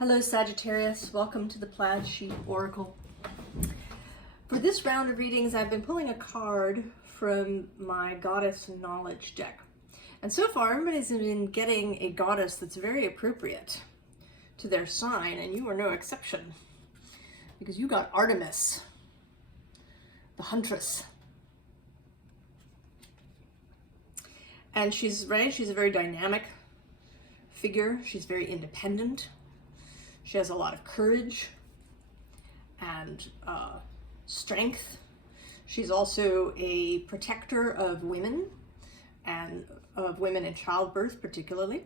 Hello Sagittarius, welcome to the Plaid Sheep Oracle. For this round of readings, I've been pulling a card from my Goddess Knowledge deck. And so far, everybody's been getting a goddess that's very appropriate to their sign, and you are no exception. Because you got Artemis, the Huntress. And she's a very dynamic figure. She's very independent. She has a lot of courage and strength. She's also a protector of women and of women in childbirth particularly.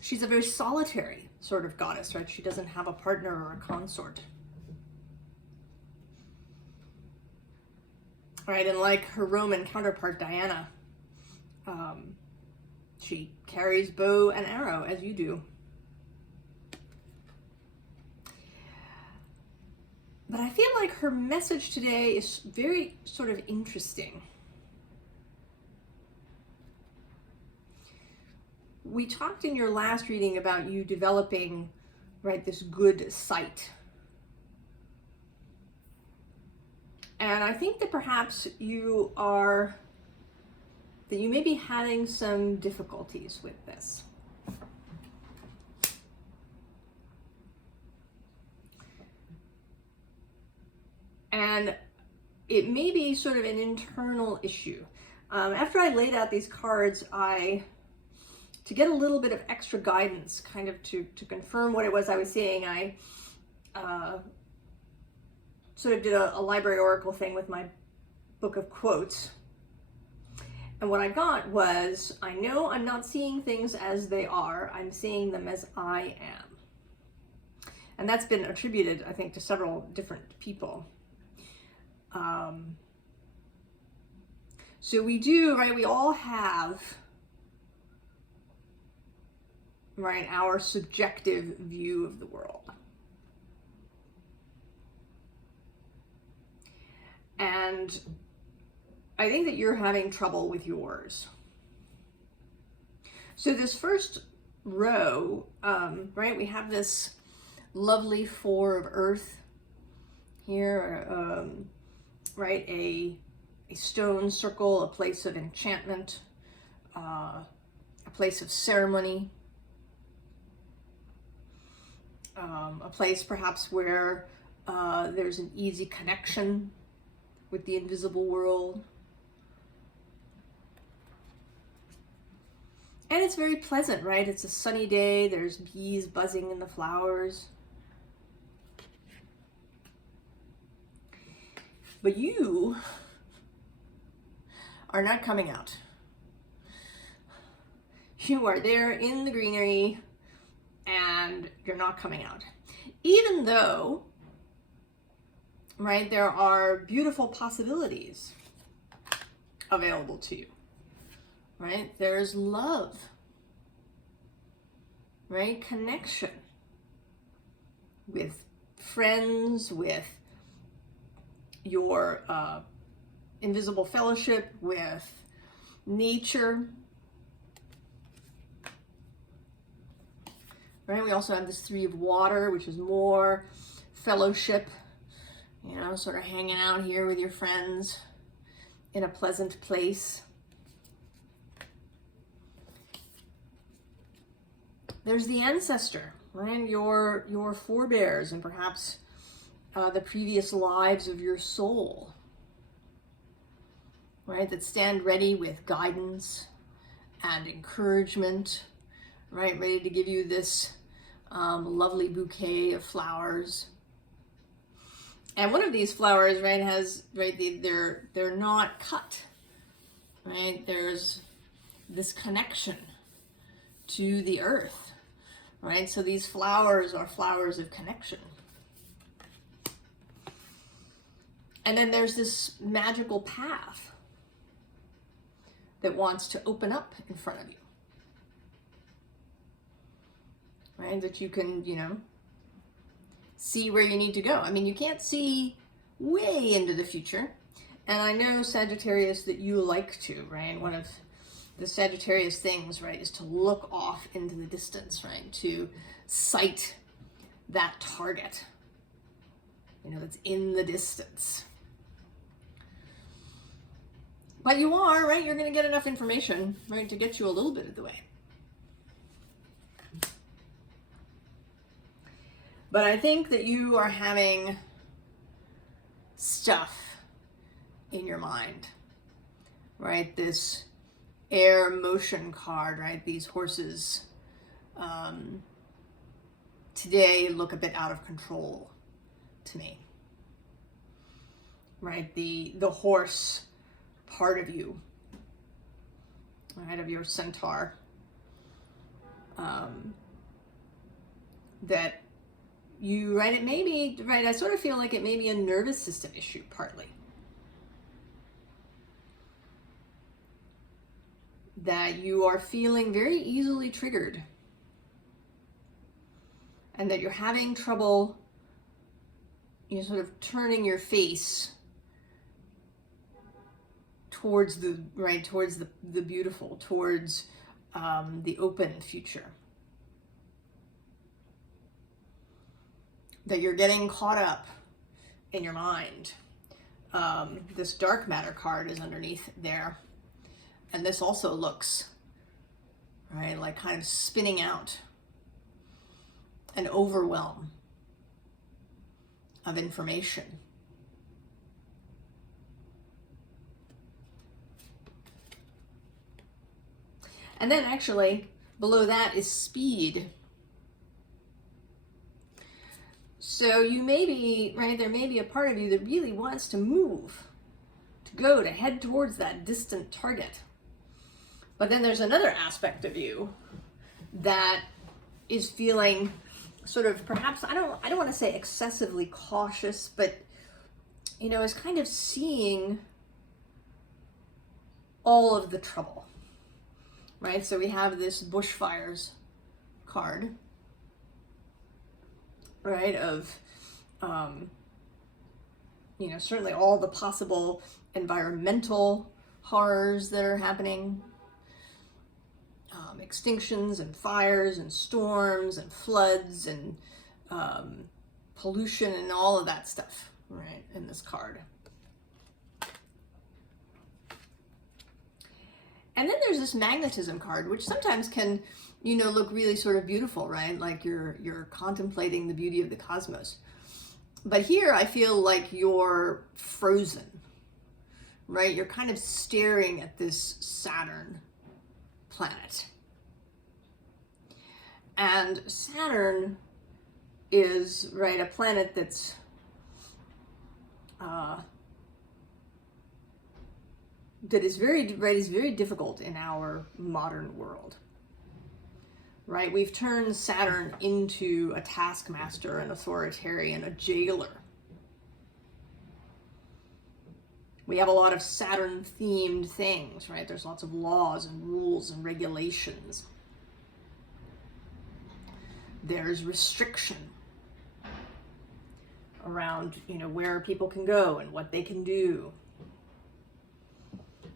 She's a very solitary sort of goddess, right? She doesn't have a partner or a consort. Right, and like her Roman counterpart Diana, she carries bow and arrow as you do. But I feel like her message today is very sort of interesting. We talked in your last reading about you developing, right, this good sight. And I think that perhaps you may be having some difficulties with this. And it may be sort of an internal issue. After I laid out these cards, to get a little bit of extra guidance, kind of to confirm what it was I was seeing, I sort of did a library oracle thing with my book of quotes. And what I got was, I know I'm not seeing things as they are, I'm seeing them as I am. And that's been attributed, I think, to several different people. So we do, right, we all have, right, our subjective view of the world. And I think that you're having trouble with yours. So this first row, right, we have this lovely four of earth here, right, a stone circle, a place of enchantment, a place of ceremony, a place perhaps where there's an easy connection with the invisible world. And it's very pleasant, right? It's a sunny day, there's bees buzzing in the flowers. But you are not coming out. You are there in the greenery and you're not coming out. Even though, right, there are beautiful possibilities available to you. Right? There's love, right? Connection with friends, with your invisible fellowship, with nature. Right? We also have this three of water, which is more fellowship, you know, sort of hanging out here with your friends in a pleasant place. There's the ancestor, right? Your forebears and perhaps the previous lives of your soul, right? That stand ready with guidance and encouragement, right? Ready to give you this lovely bouquet of flowers. And one of these flowers, right, has, right, they're not cut, right? There's this connection to the earth. Right, so these flowers are flowers of connection. And then there's this magical path that wants to open up in front of you. Right, that you can, you know, see where you need to go. I mean, you can't see way into the future, And I know, Sagittarius, that you like to, right? One of the Sagittarius things, right, is to look off into the distance, right? To sight that target, you know, that's in the distance. But you are, right? You're going to get enough information, right, to get you a little bit of the way. But I think that you are having stuff in your mind, right? This air motion card, right? These horses today look a bit out of control to me, right? The horse part of you, right, of your centaur, that you, right, it may be, right, I sort of feel like it may be a nervous system issue partly. That you are feeling very easily triggered. And that you're having trouble, you know, sort of turning your face towards the, right, towards the beautiful, towards the open future. That you're getting caught up in your mind. This dark matter card is underneath there. And this also looks, right, like kind of spinning out an overwhelm of information. And then actually below that is speed. So you may be, right, there may be a part of you that really wants to move, to go, to head towards that distant target. But then there's another aspect of you that is feeling sort of, perhaps, I don't want to say excessively cautious, but, you know, is kind of seeing all of the trouble, right? So we have this bushfires card, right, of, you know, certainly all the possible environmental horrors that are happening, extinctions and fires and storms and floods and pollution and all of that stuff, right, in this card. And then there's this magnetism card, which sometimes can, you know, look really sort of beautiful, right? Like you're contemplating the beauty of the cosmos. But here I feel like you're frozen, right? You're kind of staring at this Saturn planet. And Saturn is, right, a planet that's that is very, right, is very difficult in our modern world. Right? We've turned Saturn into a taskmaster, an authoritarian, a jailer. We have a lot of Saturn-themed things, right? There's lots of laws and rules and regulations. There's restriction around, you know, where people can go and what they can do.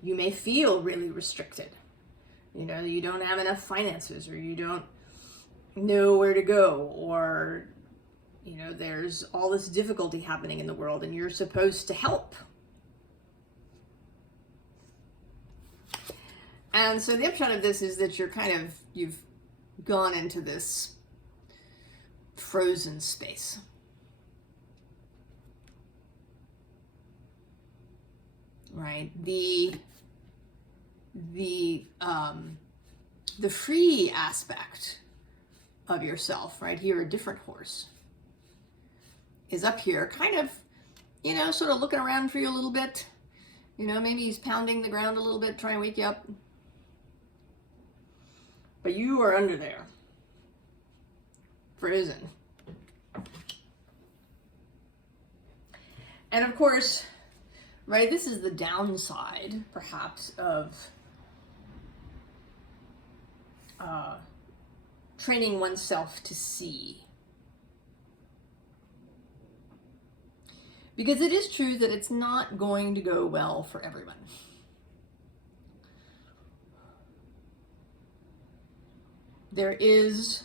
You may feel really restricted. You know, you don't have enough finances, or you don't know where to go, or, you know, there's all this difficulty happening in the world and you're supposed to help. And so the upshot of this is that you're kind of, you've gone into this frozen space. Right? The free aspect of yourself, right here, a different horse, is up here, kind of, you know, sort of looking around for you a little bit. You know, maybe he's pounding the ground a little bit, trying to wake you up. But you are under there, frozen. And of course, right, this is the downside, perhaps, of training oneself to see. Because it is true that it's not going to go well for everyone. There is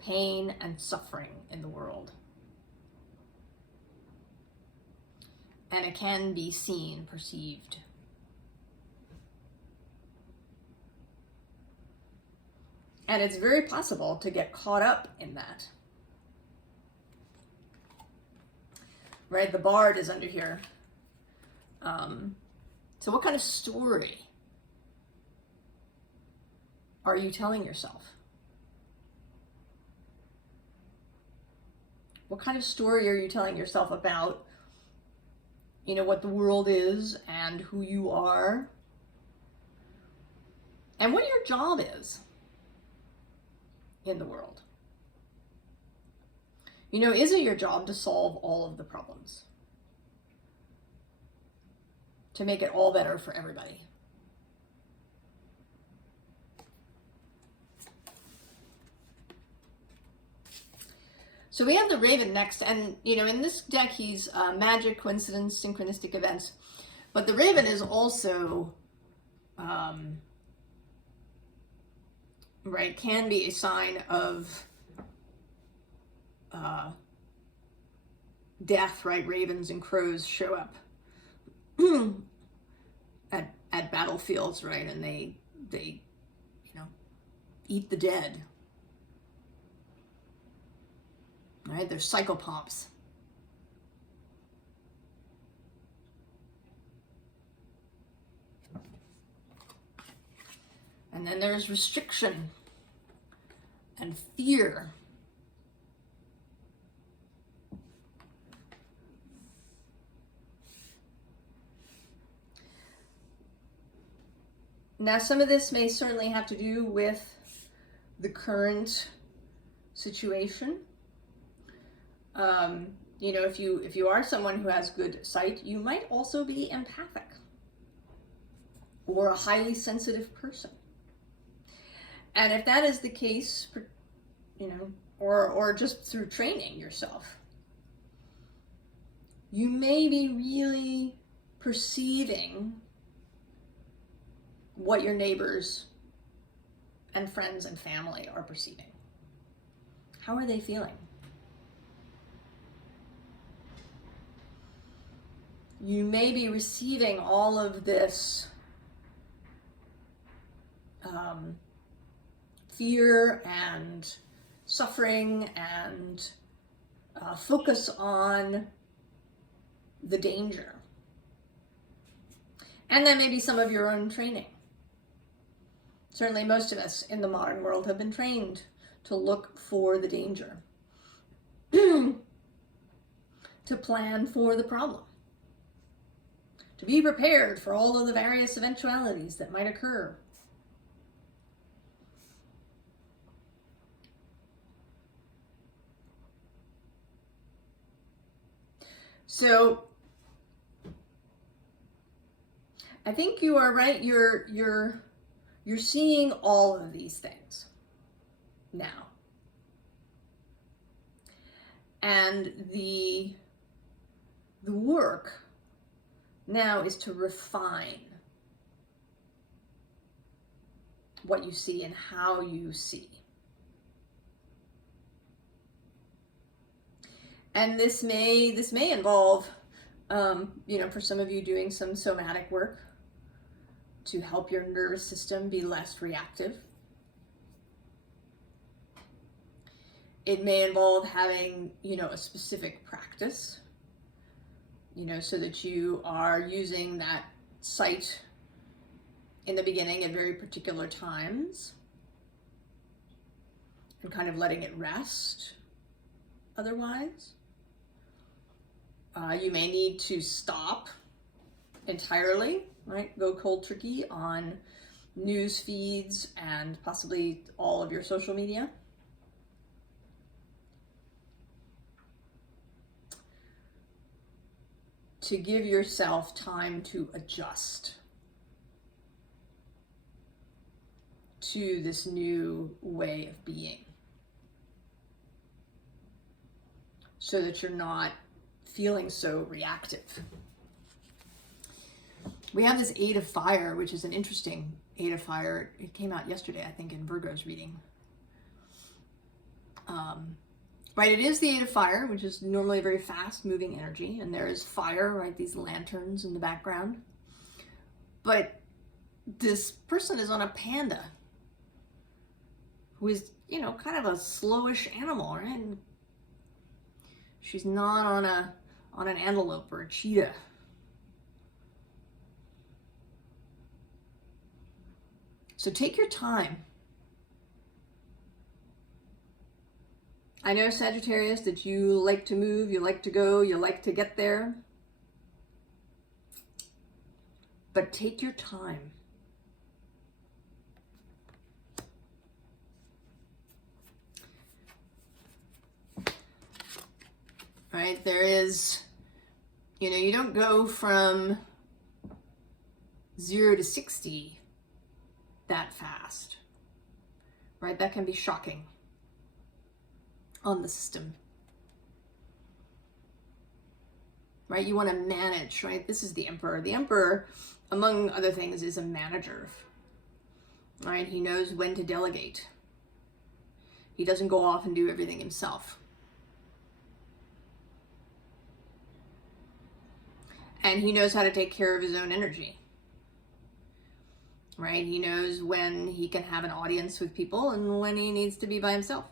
pain and suffering in the world. And it can be seen, perceived. And it's very possible to get caught up in that. Right, the Bard is under here. So what kind of story are you telling yourself? What kind of story are you telling yourself about, you know, what the world is and who you are and what your job is in the world? You know, is it your job to solve all of the problems? To make it all better for everybody? So we have the Raven next, and you know, in this deck he's magic, coincidence, synchronistic events, but the Raven is also right, can be a sign of death, right? Ravens and crows show up at battlefields, right? And they you know, eat the dead. Right? They're psychopomps. And then there's restriction and fear. Now, some of this may certainly have to do with the current situation. You know, if you are someone who has good sight, you might also be empathic or a highly sensitive person. And if that is the case, you know, or just through training yourself, you may be really perceiving what your neighbors and friends and family are perceiving. How are they feeling? You may be receiving all of this fear and suffering and focus on the danger. And then maybe some of your own training. Certainly most of us in the modern world have been trained to look for the danger, to plan for the problem, to be prepared for all of the various eventualities that might occur. So I think you are right. You're seeing all of these things now. And the work now is to refine what you see and how you see. And this may involve, you know, for some of you doing some somatic work to help your nervous system be less reactive. It may involve having, you know, a specific practice, you know, so that you are using that sight in the beginning at very particular times and kind of letting it rest otherwise. You may need to stop entirely, right? Go cold turkey on news feeds and possibly all of your social media. To give yourself time to adjust to this new way of being, so that you're not feeling so reactive. We have this 8 of Fire, which is an interesting 8 of Fire. It came out yesterday, I think, in Virgo's reading. Right, it is the 8 of Fire, which is normally a very fast-moving energy, and there is fire, right, these lanterns in the background. But this person is on a panda, who is, you know, kind of a slowish animal, right? And she's not on an antelope or a cheetah. So take your time. I know, Sagittarius, that you like to move, you like to go, you like to get there. But take your time. Right? There is, you know, you don't go from 0 to 60 that fast. Right? That can be shocking on the system. Right? You want to manage, right? This is the Emperor. The Emperor, among other things, is a manager. Right? He knows when to delegate. He doesn't go off and do everything himself. And he knows how to take care of his own energy. Right? He knows when he can have an audience with people and when he needs to be by himself.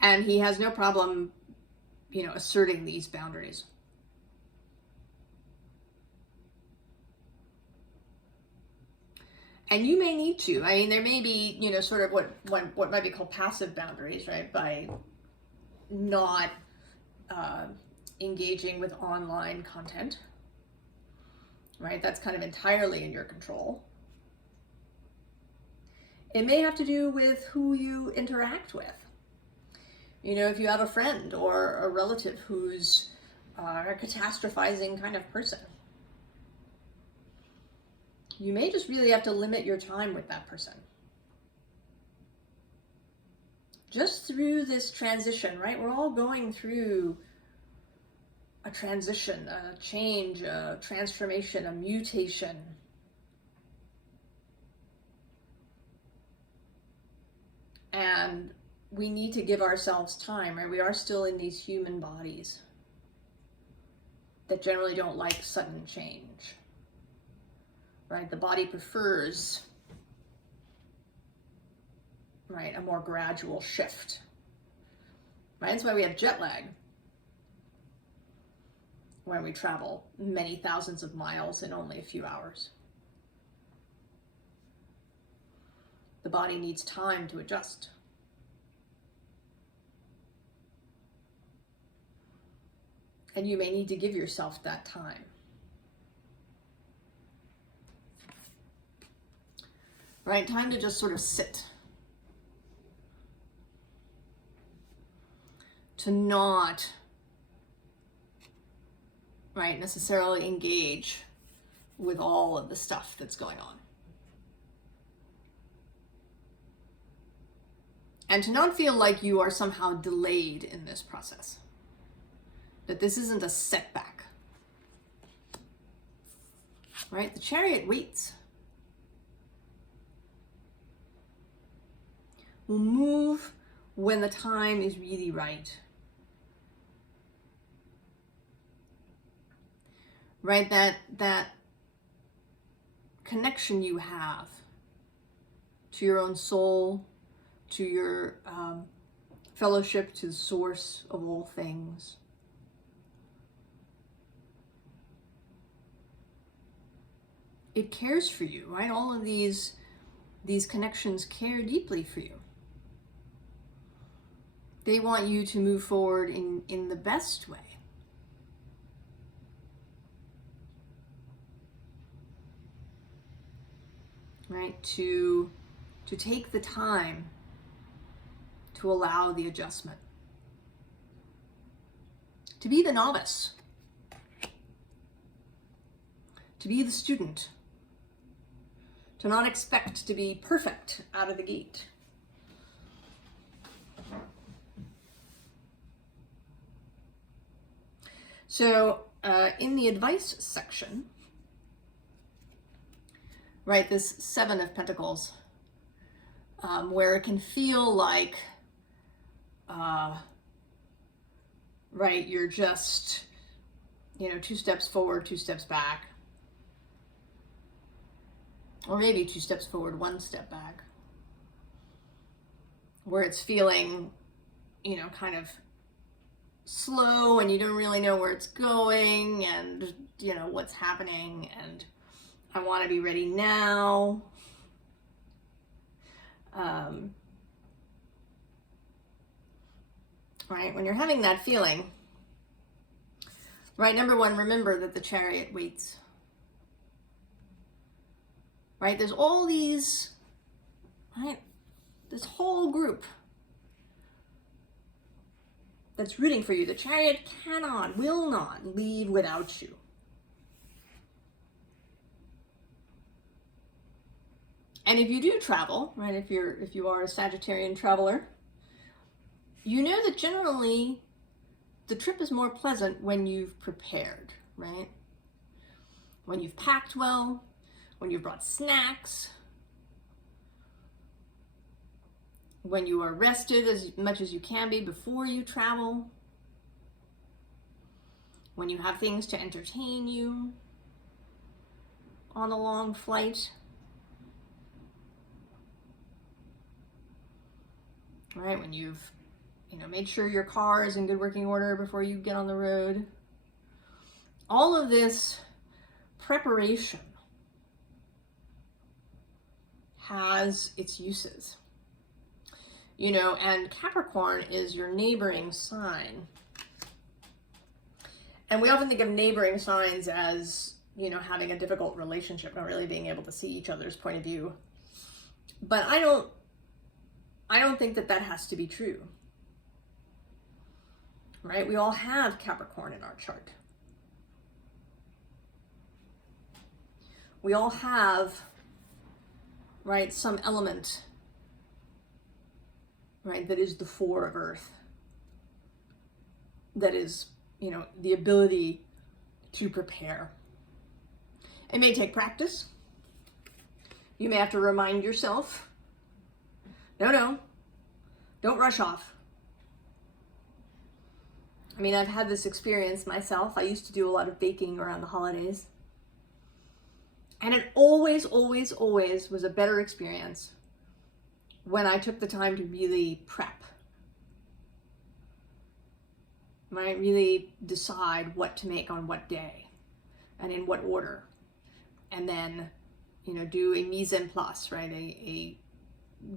And he has no problem, you know, asserting these boundaries. And you may need to. I mean, there may be, you know, sort of what might be called passive boundaries, right? By not engaging with online content, right? That's kind of entirely in your control. It may have to do with who you interact with. You know, if you have a friend or a relative who's a catastrophizing kind of person, you may just really have to limit your time with that person. Just through this transition, right? We're all going through a transition, a change, a transformation, a mutation. And we need to give ourselves time, right? We are still in these human bodies that generally don't like sudden change, right? The body prefers, right, a more gradual shift, right? That's why we have jet lag when we travel many thousands of miles in only a few hours. The body needs time to adjust. And you may need to give yourself that time. Right? Time to just sort of sit. To not, right, necessarily engage with all of the stuff that's going on. And to not feel like you are somehow delayed in this process. That this isn't a setback. Right? The Chariot waits. We'll move when the time is really right. Right? That connection you have to your own soul, to your fellowship, to the source of all things. It cares for you, right? All of these connections care deeply for you. They want you to move forward in the best way. Right? To take the time to allow the adjustment. To be the novice. To be the student. To not expect to be perfect out of the gate. So in the advice section, right, this Seven of Pentacles, where it can feel like, right, you're just, you know, 2 steps forward, 2 steps back, or maybe 2 steps forward, 1 step back, where it's feeling, you know, kind of slow and you don't really know where it's going and, you know, what's happening, and I want to be ready now. Right, when you're having that feeling, right, number one, remember that the Chariot waits. Right, there's all these, right, this whole group that's rooting for you. The Chariot cannot, will not leave without you. And if you do travel, right, if you are a Sagittarian traveler, you know that generally the trip is more pleasant when you've prepared, right? When you've packed well, when you've brought snacks, when you are rested as much as you can be before you travel, when you have things to entertain you on a long flight. Right, when you've, you know, made sure your car is in good working order before you get on the road. All of this preparation has its uses. You know, and Capricorn is your neighboring sign. And we often think of neighboring signs as, you know, having a difficult relationship, not really being able to see each other's point of view. But I don't think that that has to be true. Right? We all have Capricorn in our chart. We all have, right, some element, right, that is the 4 of Earth. That is, you know, the ability to prepare. It may take practice. You may have to remind yourself, no, don't rush off. I mean, I've had this experience myself. I used to do a lot of baking around the holidays. And it always was a better experience when I took the time to really prep. Right? Really decide what to make on what day and in what order. And then, you know, do a mise en place, right? A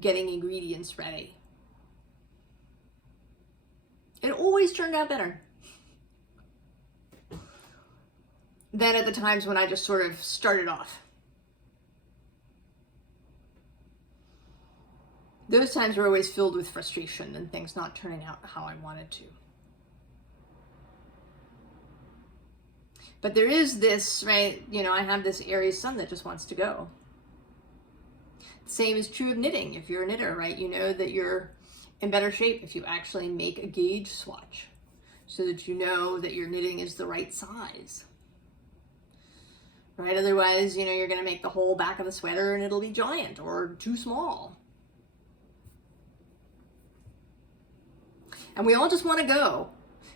getting ingredients ready. It always turned out better than at the times when I just sort of started off. Those times were always filled with frustration and things not turning out how I wanted to. But there is this, right, you know, I have this Aries sun that just wants to go. Same is true of knitting. If you're a knitter, right, you know that you're in better shape if you actually make a gauge swatch so that you know that your knitting is the right size. Right? Otherwise, you know, you're going to make the whole back of the sweater and it'll be giant or too small. And we all just want to go.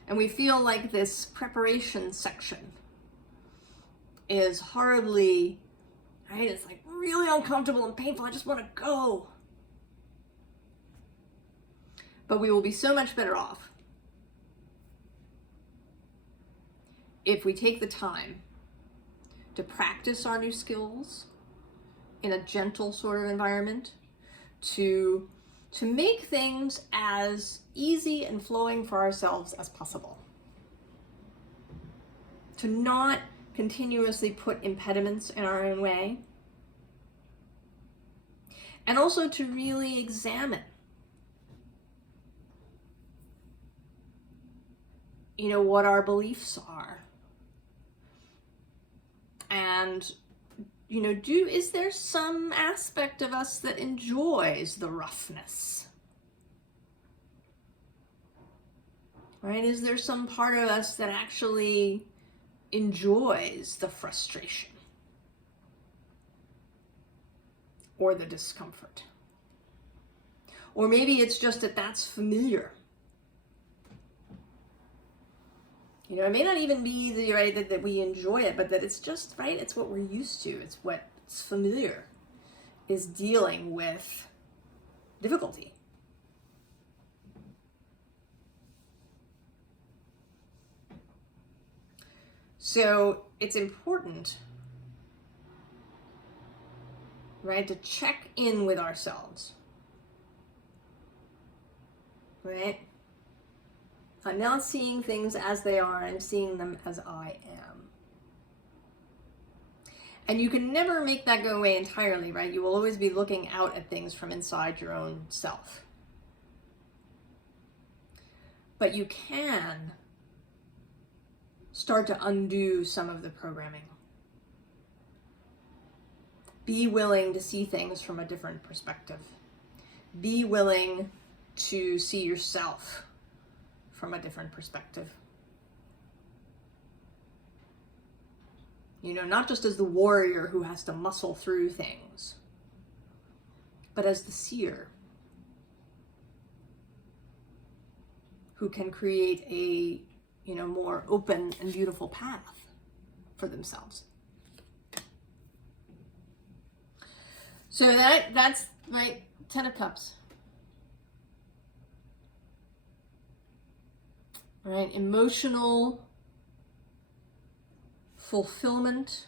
And we feel like this preparation section is horribly, right? It's like really uncomfortable and painful. I just want to go. But we will be so much better off if we take the time to practice our new skills in a gentle sort of environment, to make things as easy and flowing for ourselves as possible. To not continuously put impediments in our own way. And also to really examine, you know, what our beliefs are. And, you know, is there some aspect of us that enjoys the roughness? right? Is there some part of us that actually enjoys the frustration or the discomfort? Or maybe it's just that that's familiar. You know, it may not even be the right that we enjoy it, but that it's just right. It's what we're used to. It's what's familiar, is dealing with difficulty. So it's important, right, to check in with ourselves, right? I'm not seeing things as they are, I'm seeing them as I am. And you can never make that go away entirely, right? You will always be looking out at things from inside your own self. But you can start to undo some of the programming. Be willing to see things from a different perspective. Be willing to see yourself from a different perspective. You know, not just as the warrior who has to muscle through things, but as the seer who can create a, you know, more open and beautiful path for themselves. So that's my 10 of Cups. Right? Emotional fulfillment,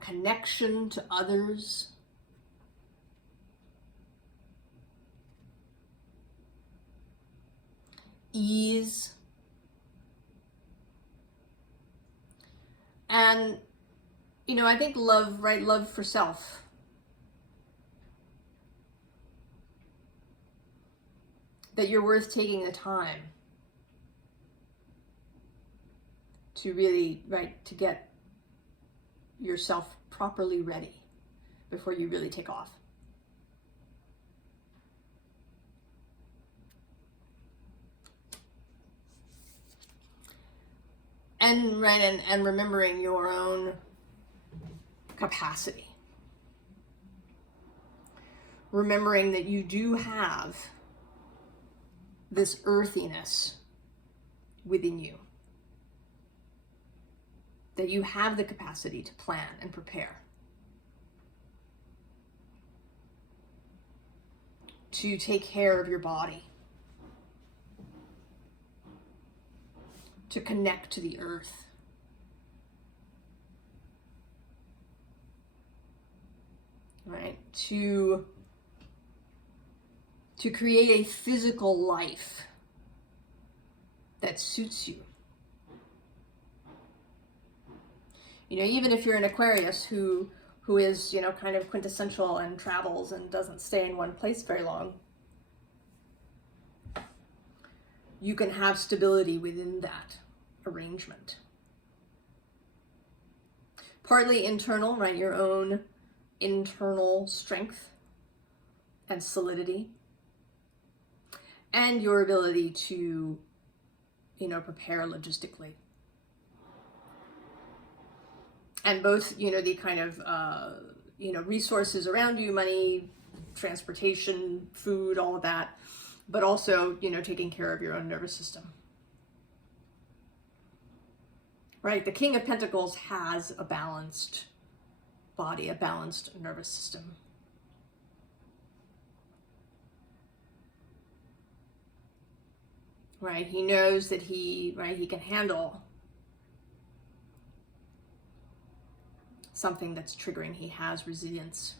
connection to others, ease, and, you know, I think love, right? Love for self. That you're worth taking the time to really, right, to get yourself properly ready before you really take off. And right, and remembering your own capacity. Remembering that you do have this earthiness within you. That you have the capacity to plan and prepare. To take care of your body. To connect to the earth. Right? To create a physical life that suits you. You know, even if you're an Aquarius who is, you know, kind of quintessential and travels and doesn't stay in one place very long, you can have stability within that arrangement. Partly internal, right? Your own internal strength and solidity, and your ability to, you know, prepare logistically. And both, you know, the kind of, you know, resources around you, money, transportation, food, all of that, but also, you know, taking care of your own nervous system. Right? The King of Pentacles has a balanced body, a balanced nervous system. Right? He knows that he can handle something that's triggering. He has resilience.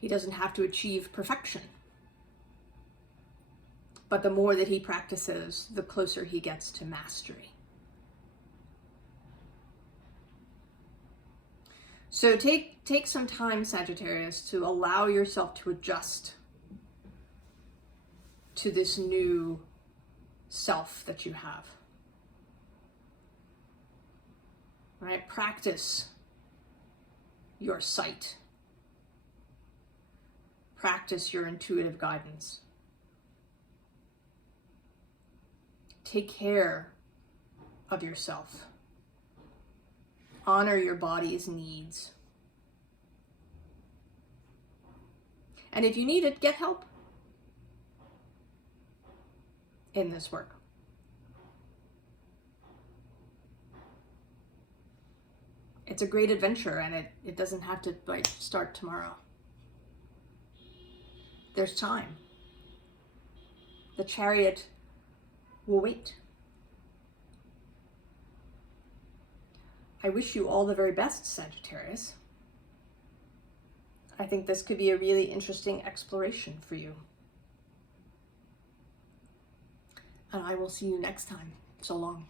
He doesn't have to achieve perfection. But the more that he practices, the closer he gets to mastery. So take some time, Sagittarius, to allow yourself to adjust to this new self that you have. Right? Practice your sight. Practice your intuitive guidance. Take care of yourself. Honor your body's needs. And if you need it, get help in this work. It's a great adventure, and it doesn't have to start tomorrow. There's time. The chariot will wait. I wish you all the very best, Sagittarius. I think this could be a really interesting exploration for you. And I will see you next time. So long.